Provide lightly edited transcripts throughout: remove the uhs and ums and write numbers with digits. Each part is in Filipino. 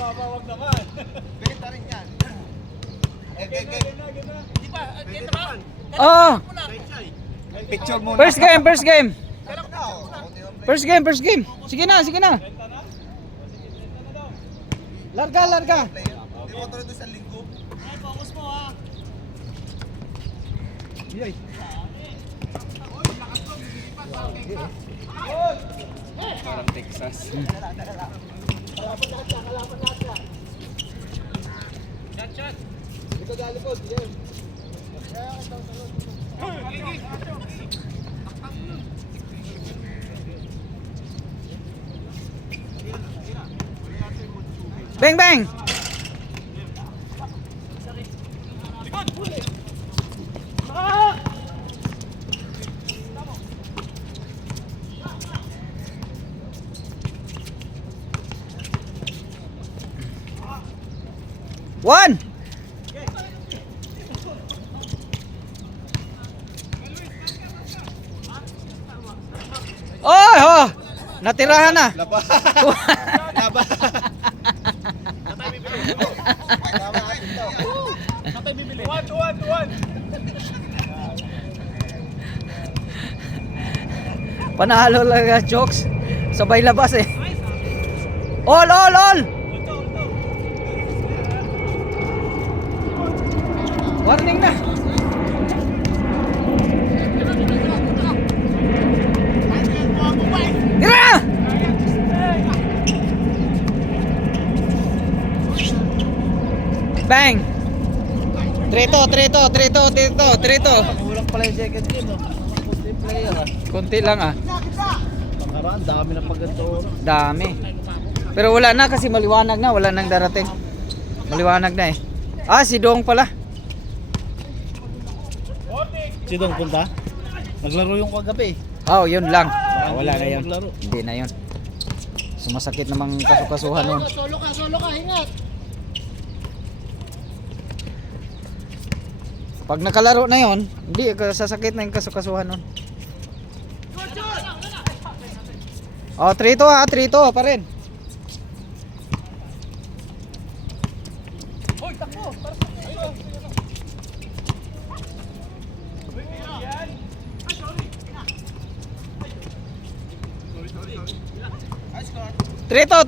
Wag naman. Benta rin yan. Di ba? Yan naman. Oh, Picture muna. first game, first game. First game. First game. Sige na, sige na. Larga, larga. Hindi mo tuloy doon sa linggo. Ay, focus mo ha. Yoy. Parang Texas. Shot. Likod na likod. Bang, bang. One. Oh, natirahan na. Laba. Laba. Patay bibili. 1-1. Panalo lang jokes. Sabay labas eh. All. Warning na. Tira! Bang! Trito. Kulang pala yung second game. Kunti player ha. Konti lang ah. Pangaraan, dami ng pagganto. Dami. Pero wala na kasi maliwanag na. Wala nang darating. Maliwanag na eh. Ah, si Dong pala. Si Dong punta? Naglaro yung kagabi. Oh, yun lang. Wala na yun. Naglaro. Hindi na yun. Sumasakit namang kasukasuhan nun. Solo ka, hingat. Pag nakalaro na yun, hindi sasakit na yung kasukasuhan nun. Oh, 3-2 ha, 3-2 pa rin. Hoy, takbo. Trito.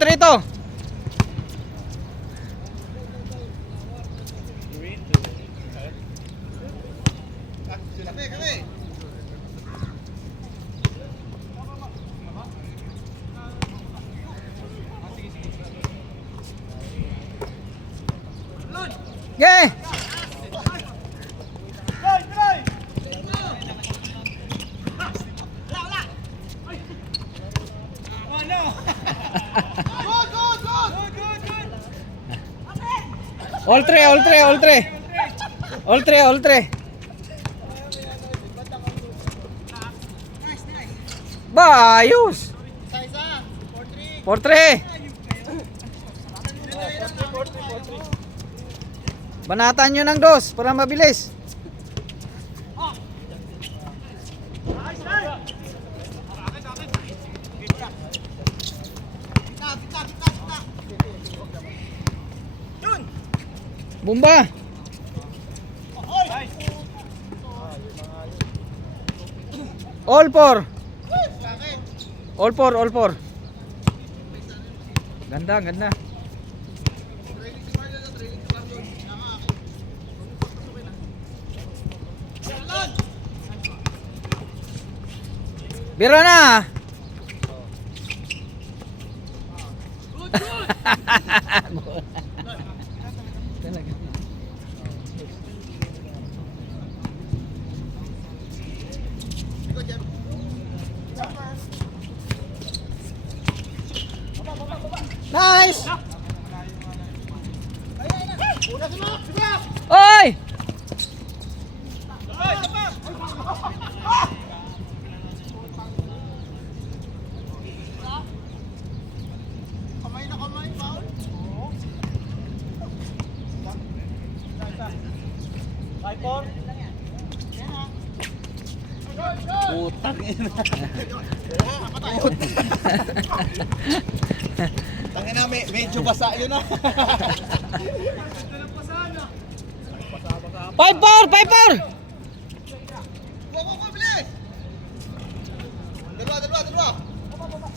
Kami. Yeah. All three. Ba, ayos. 4-3. Banatan nyo ng dos para mabilis. Bumba. All four. Ganda. Biro na. Nice. Oi! Putang ina. Tangin namin medyo basa yun ah. 5-4! 5-4! Go, bilis! Dalawa.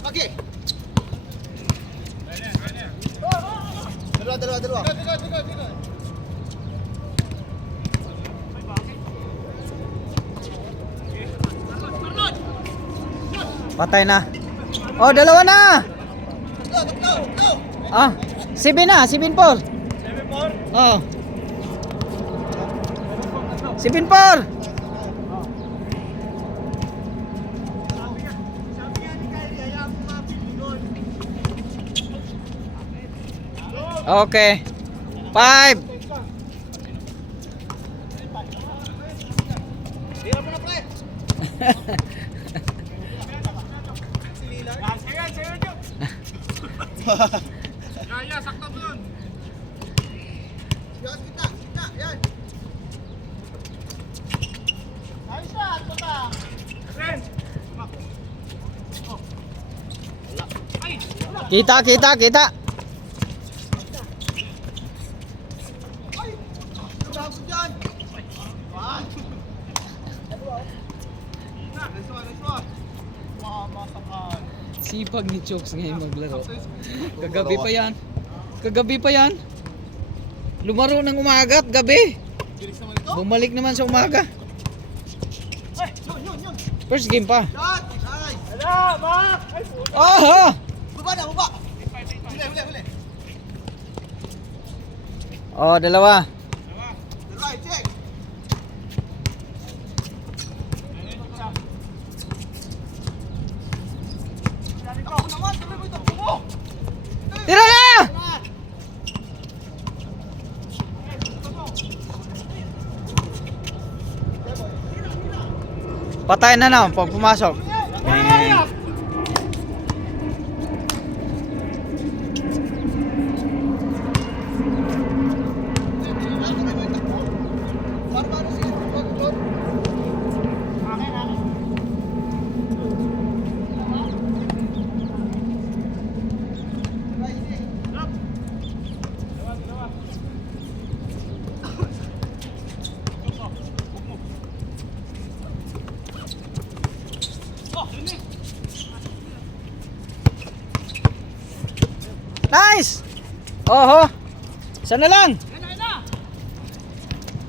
Okay. Dalawa. Patay na. Oh, dalawa na. Go! Ah, 7 na, 7-4. 7-4? Oh. 7-4. Okay. 5. Tira mo na, pre! Sige, sakto mo yun. Kita, yan. Ayos na, at bata. Kita. Tapos dyan. Nice one. Mamasakan. Sipag ni Chokes ngayon maglaro. Kagabi pa yan. Lumaro ng umaga at gabi. Bilis naman ito. Bumalik naman sa umaga. Ay, yun. First game pa. Shot! Nice! Oh! Baba! Huli! Oh, dalawa. Right, check! Ako naman, sabi mo ito! Oh! Tira na! Patay na na pag pumasok. Barbaro si Ron. Nice! Oho! Sana lang!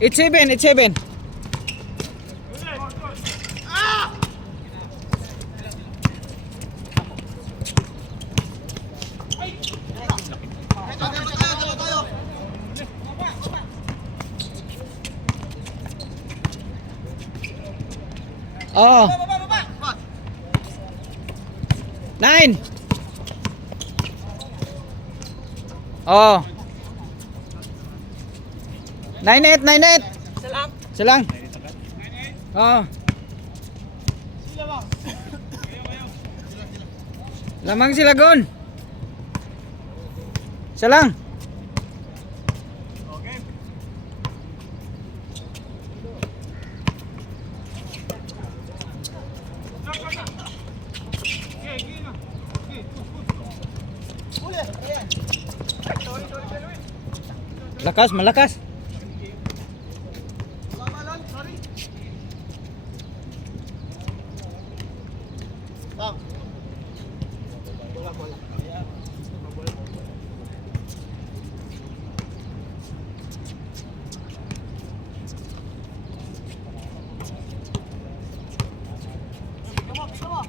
It's 7. Tayo. Oh, Baba! 9. Oh. 9-8. Isa lang. Oh. Lamang sila gon. Isa lang. Huli! Ayan! Malakas. Baba lang, sorry. Bang. Wala.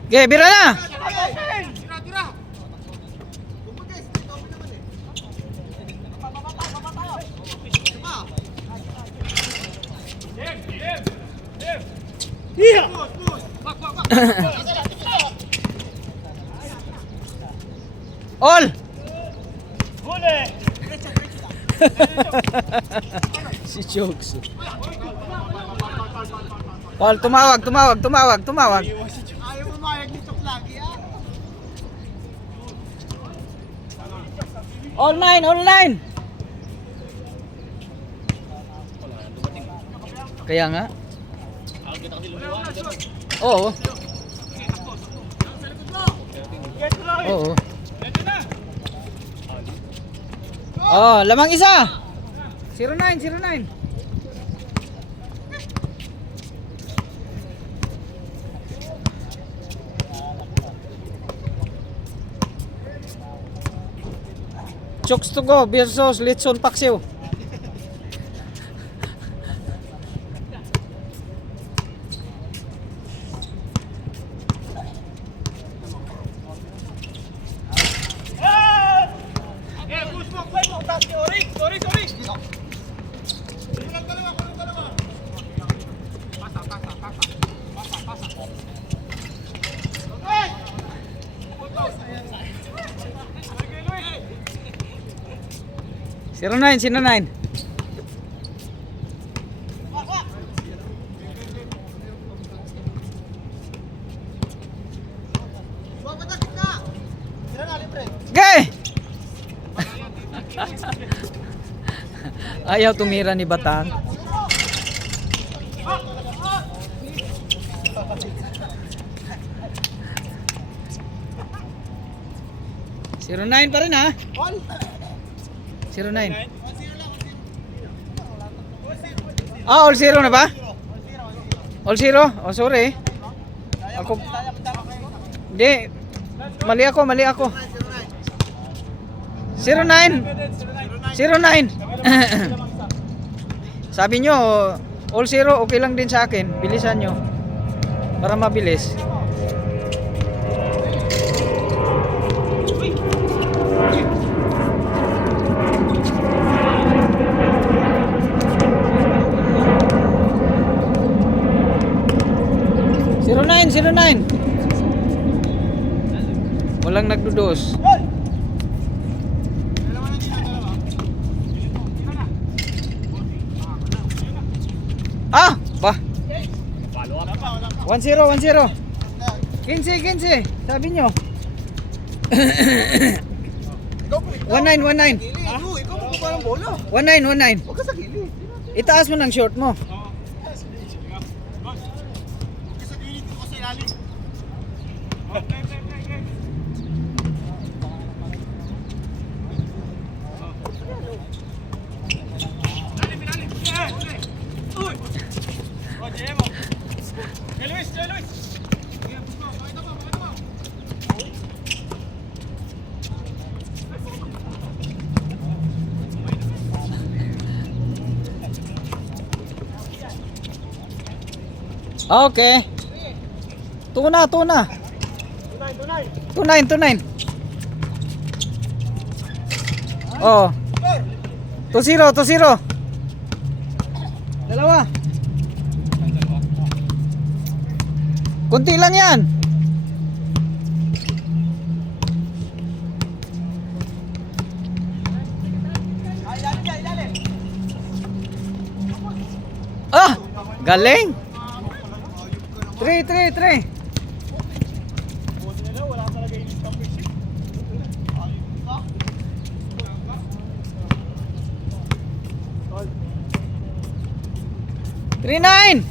Okay, bira na. Tira. Bumagay, straight open naman eh. Baba tayo. Diba? All. Si Chokes. Paul, tumawag. Ayaw mo mayag nito lagi ah. All nine. Kaya nga. Oo. Oh, lamang isa. 09, 09. Chooks to go versus Litson Paksiw. Zero nine, 09. Okay. Ayaw tumira ni Batang. Zero nine pa rin ha. 09. Ah, all zero na ba? All zero? Oh, sorry. Ako. Hindi. Mali ako, mali ako. 09. 09. Sabi nyo, all zero, okay lang din sa akin. Bilisan nyo. Para mabilis. Zero nine. Walang nagdudos. Ah, ba? 1-0, 1-0. 15, sabi nyo. 19, 19. Ikaw mo ba ng bola? 19, 19. Huwag ka sa gilid. Itaas mo ng short mo. Okay. Tuna. 29. Oh. 2-0. Dalawa. Kunti lang yan. Ah, galing. 3. Three 9.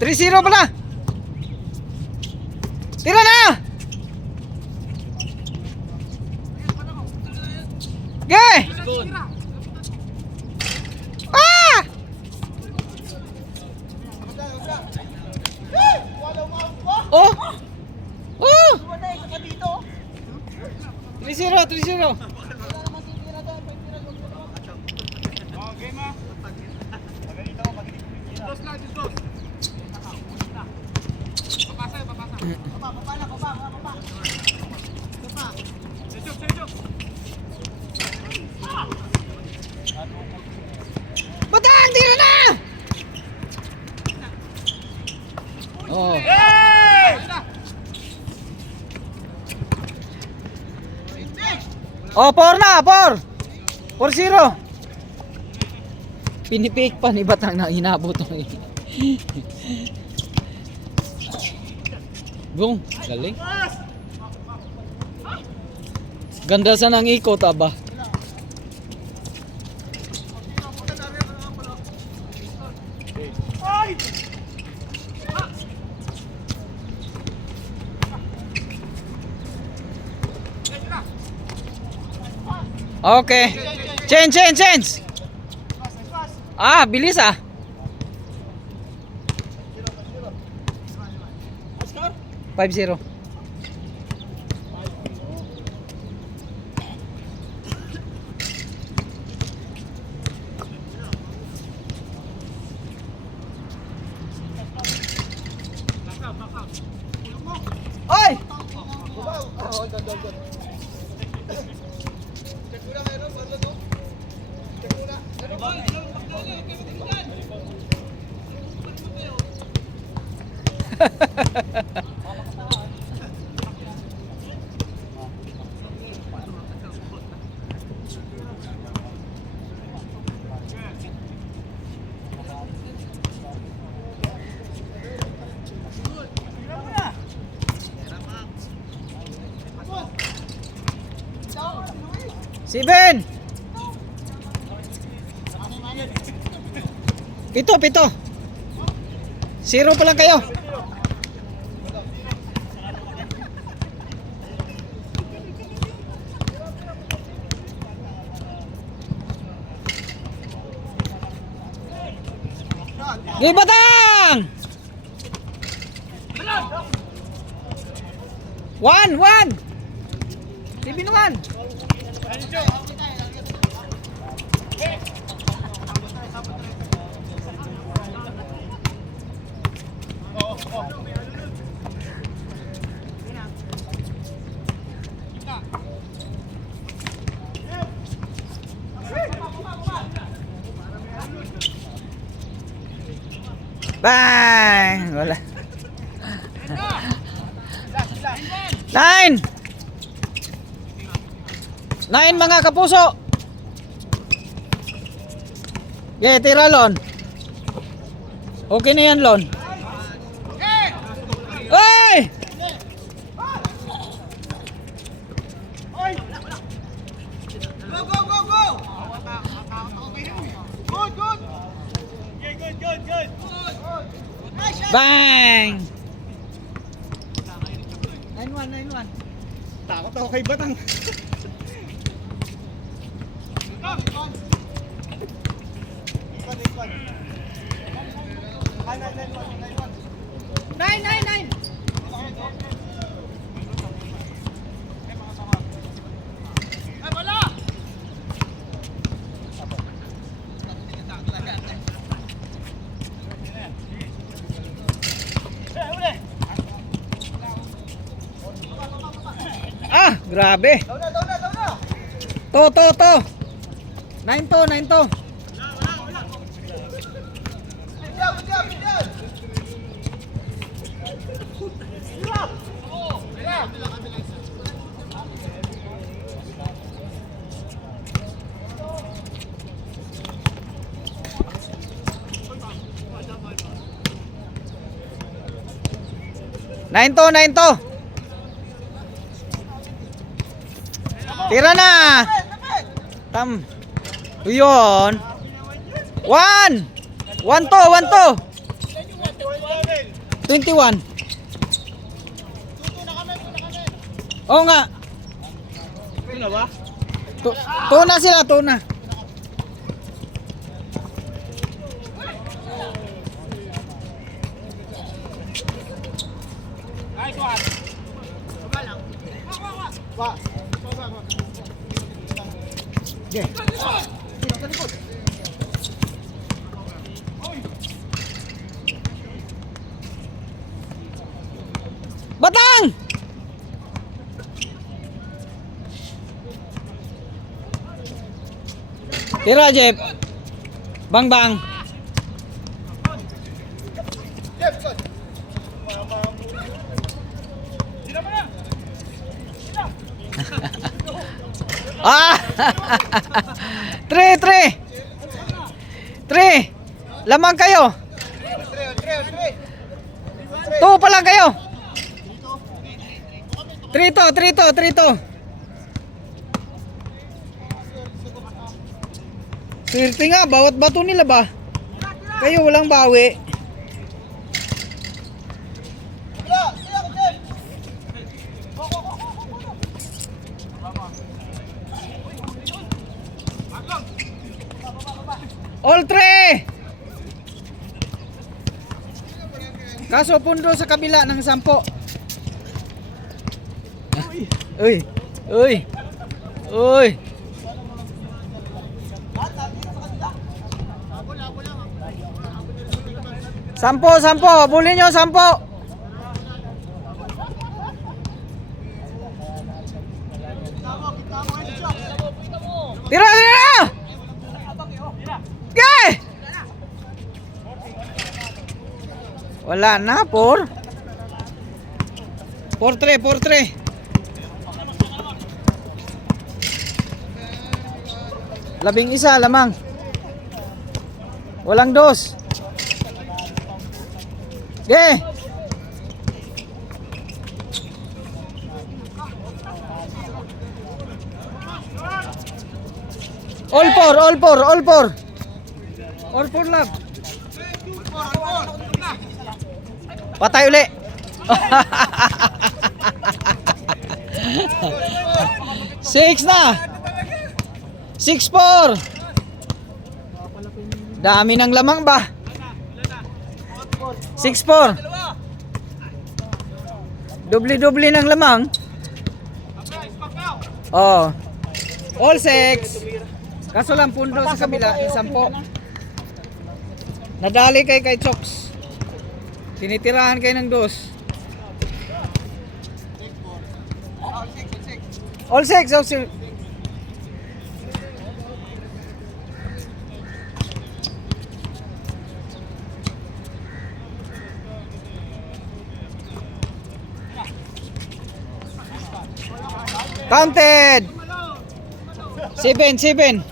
3-0 pala. Tira na. Okay. Ah! Oh! Oh! 3-0. Batang, tira na! Oh. Oh, 4 na, 4. 4-0. Pinipik pa ni Batang na inabot mo eh. Bung, galing. Ganda sa nang ikot, aba. Okay. Change. Ah, bilis ah. Score? 5-0. Oy! Oo, doon. Check muna kayo, banda to. Check muna. Seven! Pito. 0 pa lang kayo. Gibatang! 1! 7-1! Bang! Wala. 9 mga kapuso. Yeah, tira Lon. Okay na yan Lon. Hey! Go! Good! Good! Bang! 9-1. Takot ako kay Batang. Nine. Ah, grabe. Daw na. To. 9 to. Bigyan. 9 to. Tira na. Tam. Yun. 1 to. 21. Oo nga. Ano ba? Tuna sila. Nice one. Wa. Yeah. Batang! Tira Jeff. Bang. Ah! 3. Lamang kayo. 2 pa lang kayo. 3 to. Swerte nga, bawat bato nila ba? Kayo walang bawi. All 3! Kaso pundo sa kabila ng 10. Uy! Uy! Uy! Sampo! Bulin nyo, 10! Tira! Okay! Wala na, 4. 4-3. Labing isa, lamang. Walang 2. Okay. All four lang. Patay uli. 6 na. 6-4. Dami ng lamang ba? 6-4. Doble ng lamang. Oh. All 6. Kaso lang pundo sa kabila, 10. Nadali kay Chokes. Tinitirahan kayo ng 2. All 6. Counted. 7.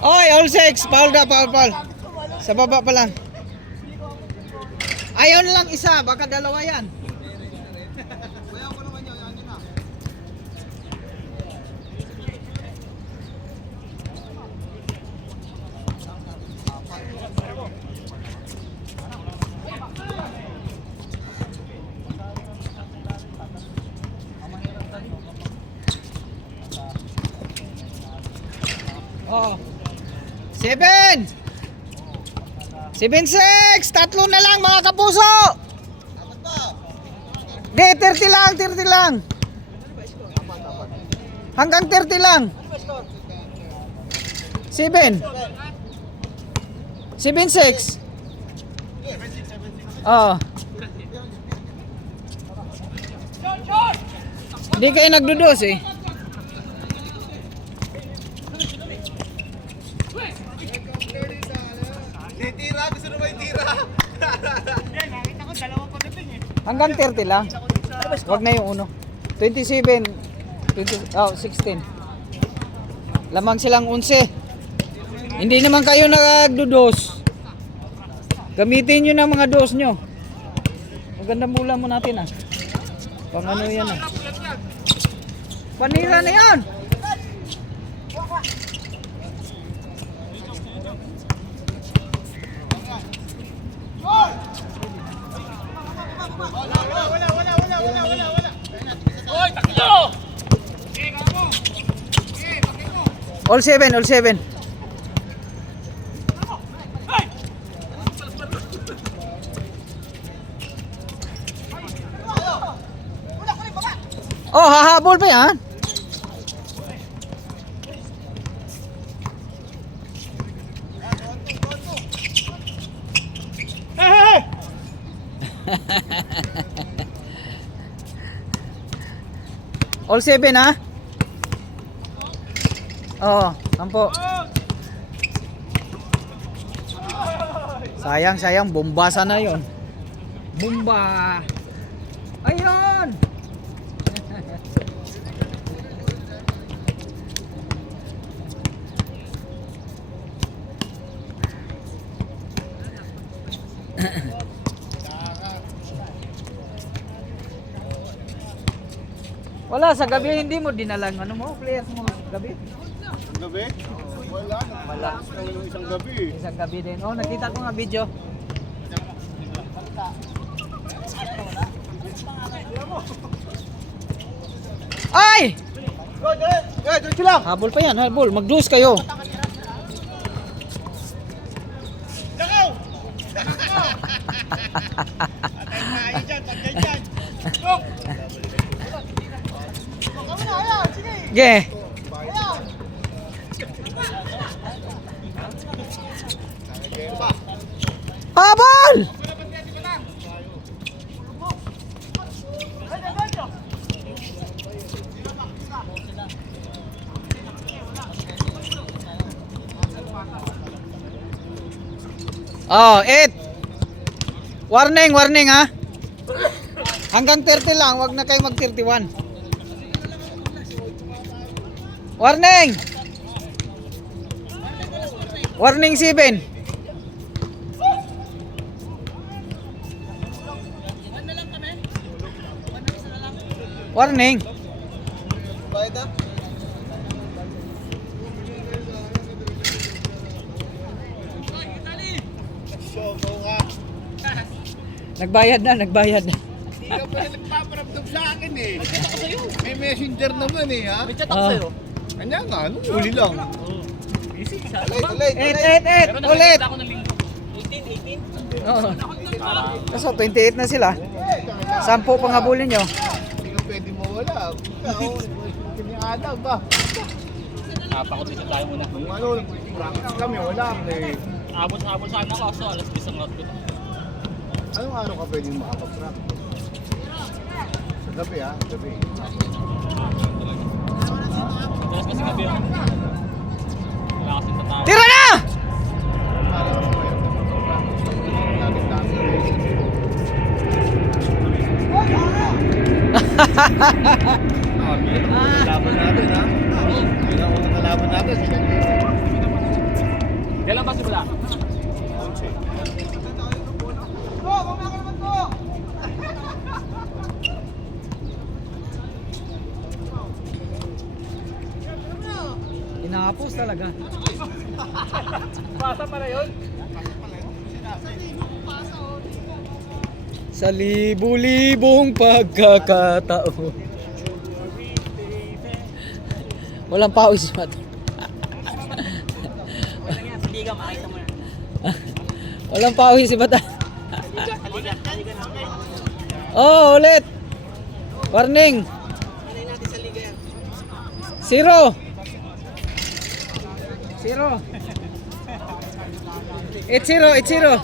Oy, all 6. Foul. Sa baba pa lang. Ayaw lang isa, baka dalawa yan. Oh. 7! 7-6! Tatlo na lang mga kapuso! Di, 30 lang. Hanggang 30 lang. 7. 7-6. Oh. Hindi kayo nagdudos eh. Gusto na ba yung tira? Nakita ko dalawa pagdating eh. Hanggang 30 lang. Wag na yung uno. 27, 16. Lamang silang 11. Hindi naman kayo nagdudos. Gamitin nyo ng mga dos nyo. Magandang mula mo natin ah. Pang ano yan ah. Panira na yan. All 7. Oh, hahabol pa yan. All 7 ha? Oo, 10. Sayang, bumbasa na yon. Bumba. Ayun! Wala, sa gabi hindi mo dinalang ano mo, players mo sa gabi? Gabi? Wala. Malakas na yung isang gabi. Isang gabi din. Oh, nakita ko nga video. Ay! Go, Jared! Diretso lang. Habol pa yan, habol. Mag-loose kayo. Lakaw! Patay dyan, patay dyan. Look! Sige! Ge. Habol! Oh, 8. Warning, warning ha. Hanggang 30 lang, wag na kayo mag 31. Warning! Warning 7. Warning. Bayad na? Nagbayad na, nagbayad na. Hindi ka pala nagpaparamdam sa akin eh. May messenger naman eh ha. May chat ako sa'yo. Kanya nga, ano? Uli lang. Ulit, 8, 8, 8. Ulit. Oo. Kaso 28 na sila. 10 pang habulin nyo. Hindi ka pwede mawala. Kinialag ba? Napakot-isa tayo muna. Kung ano, practice kami, wala eh. Abot sana ako so alas 10 ang outfit. Anong araw ka pwede makapag-practice? Sa gabi ha, gabi. Alas kasi gabi ako. Wala kasing tatawa. Tira na! Para kasi ngayon, practice lagi-lagi. Kalaban natin ha. Yun ang unang kalaban natin. Kailan ba simula? Inahapos talaga. Pasa pala yun? Sa libu-libong pagkakataon. Walang pawis si Matt. Hindi ka makita mo na. Walang pawis si Matt. Oh, ulit. Warning. 0. 0. 8-0, 8-0.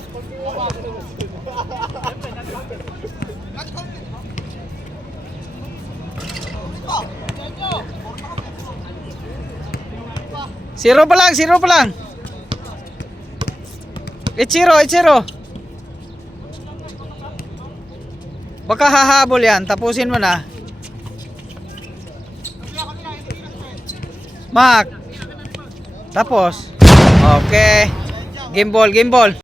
Zero pa lang, 8-0, 8-0. Baka hahabol yan, tapusin mo na. Mark. Tapos. Okay. Game ball, game ball.